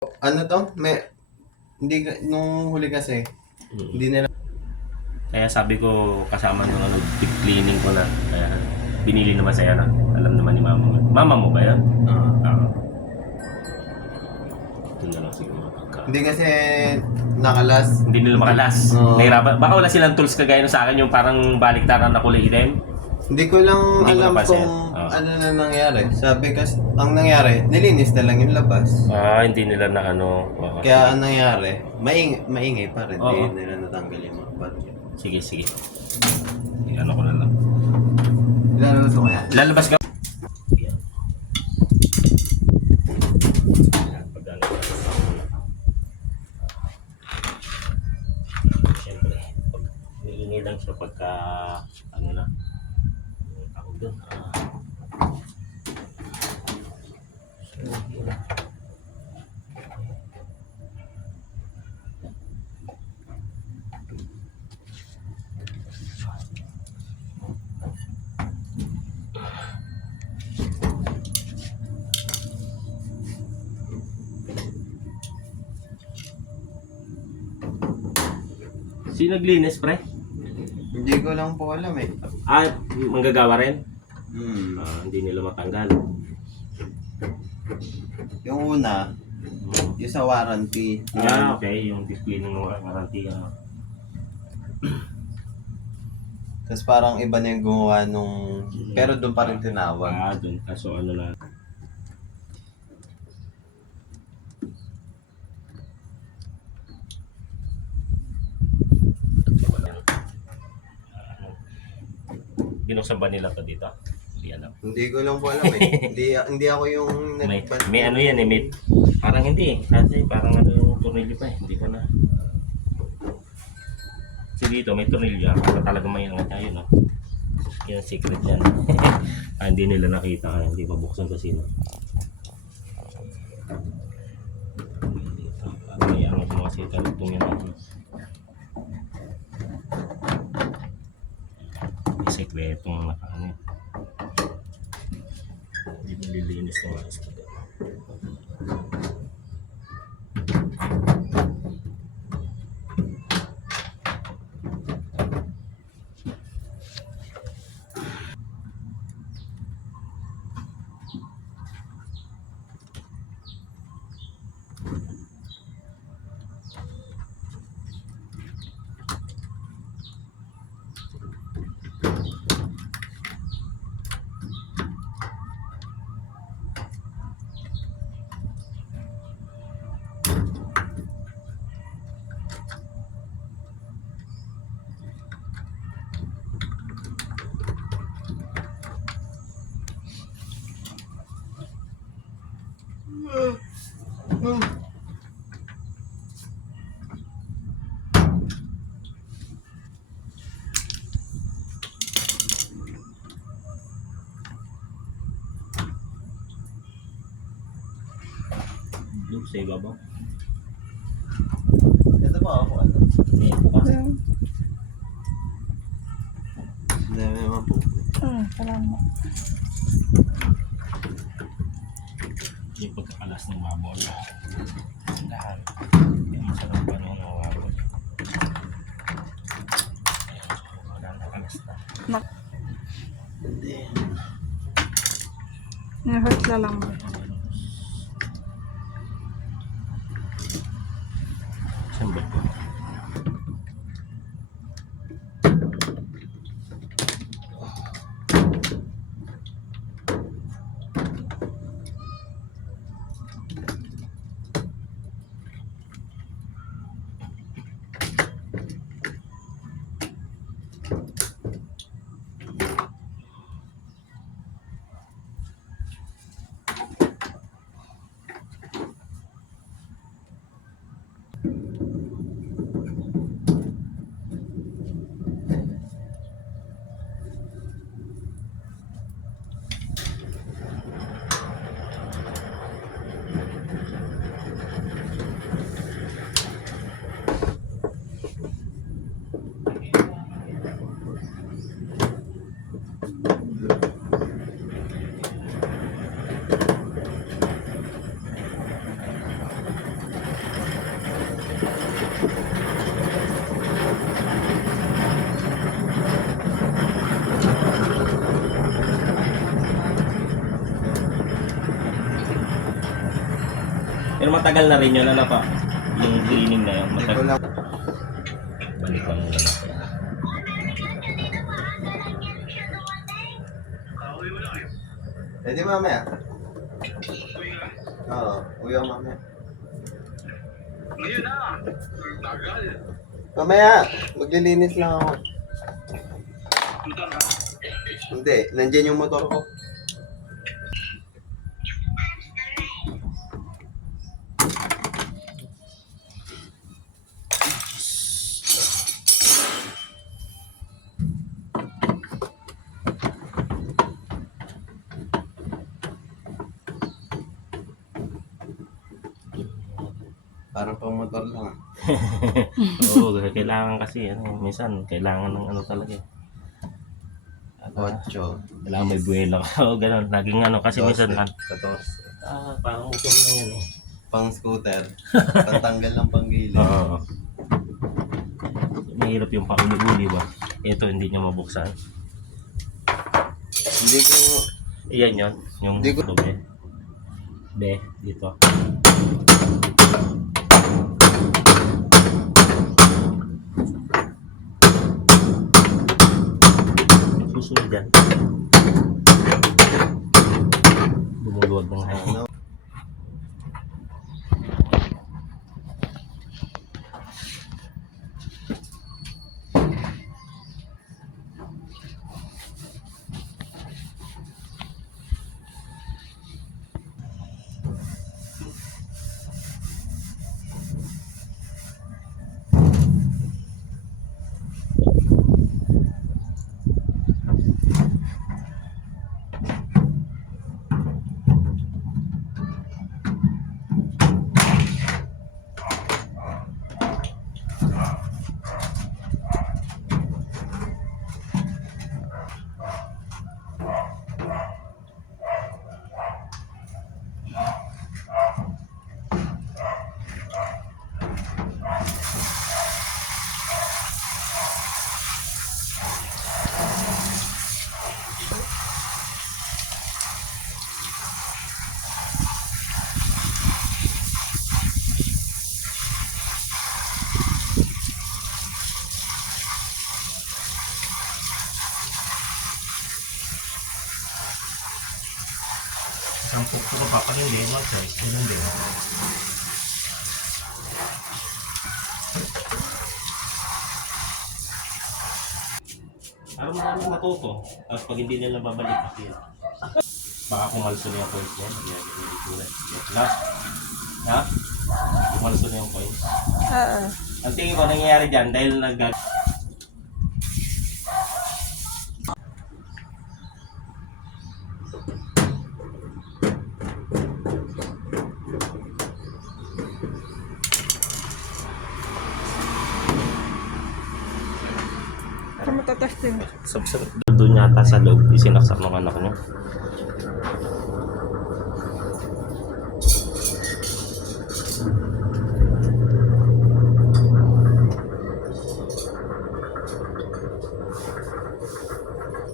Ano 'to, hindi nung huli kasi, hindi nila Kaya sabi ko kasama nung deep cleaning ko na. Kaya binili naman sa'yo na. Alam naman ni mama mo. Mama mo ba yan? Oo. Ito na lang siguro pagka. hindi kasi nakalas. Hindi nila makalas. Oo. Nahirapan. Baka wala silang tools kagaya nung sa akin yung parang baliktaran na kulay itim. Hindi ko lang Hindi mo alam napansin? kung Oo. ano na nangyari. Sabi kasi, ang nangyari, nilinis na lang yung labas. Hindi nila na ano. Kaya ang nangyari, maingay pa rin. Oo. Hindi nila natanggal yung mga bagyo. Sige. Ano ko na lang. Ilalabas ko kaya? Lalabas ka? Yan. Pagdalo ko. Siyempre, niingay lang siya pagka, ano na, yung tawag doon. So, yun. Sino naglinis, pre? Hindi ko lang po alam eh. Manggagawa rin? Hmm. Hindi nila matanggal. Yung una, yung sa warranty. Okay. Yung display ng warranty. Tapos parang iba na yung gumawa nung... Pero doon pa rin tinawag. Doon. Kaso ano na. Binuksan ba nila to dito? Hindi alam. Hindi ko lang po alam eh. hindi ako yung May ano yan eh, may parang hindi eh. Kasi parang ano yung tornilyo pa eh. Hindi ko na. Kasi dito may tornilyo. Para talaga may angat tayo, no? Yung secret yan. Hindi nila nakita kaya hindi mabuksan kasi no. Dito. Parang may angat mo kasi itong yan. May sekretong nakaano. Hindi nililinis ng ayos na doon. Blue sa ibabaw. Ito pa ako ano. May bukas. Hindi naman po. Salamat. Yung pagkakalas ng babol. Dahan. Yung masarap pa nung babol. Wala na kalas na. Hindi. Nahurt na lang. Sambal ko. Pero matagal na rin yun, ano pa? Yung cleaning na yun. Hindi ko Matagal. lang. Balik lang muna natin. Pwede mamaya. Oo, uwi ako mamaya. Mamaya, maglilinis lang ako. Hindi, nandiyan yung motor ko. Parang pang motor lang. Oo, kailangan kasi, ano, minsan, kailangan ng ano talaga. Ocho. Kailangan may buwelo ka. Oo, ganun. Laging ano, kasi minsan, 14. parang motor na yan eh. Pang scooter. Pantanggal ng panggilid. Oo. Mahirap yung pauli-uli ba? Ito, hindi niya mabuksan. Hindi ko... Iyan yun, yung Hindi ko- doble. Be, dito. Susunod yan. Lumuluwag ng hangin. Ano? Isang pukto ko papakindi, mag-size. Ganun din. Parang maraming matuto. Tapos pag hindi nila babalik, kasi baka kumalso na yung coins niya. Last. Ha? Kumalso na yung coins. Oo. Ang tingin ko nangyayari dyan dahil Para matatesting. doon yata sa loob, isinaksak ng anak niya.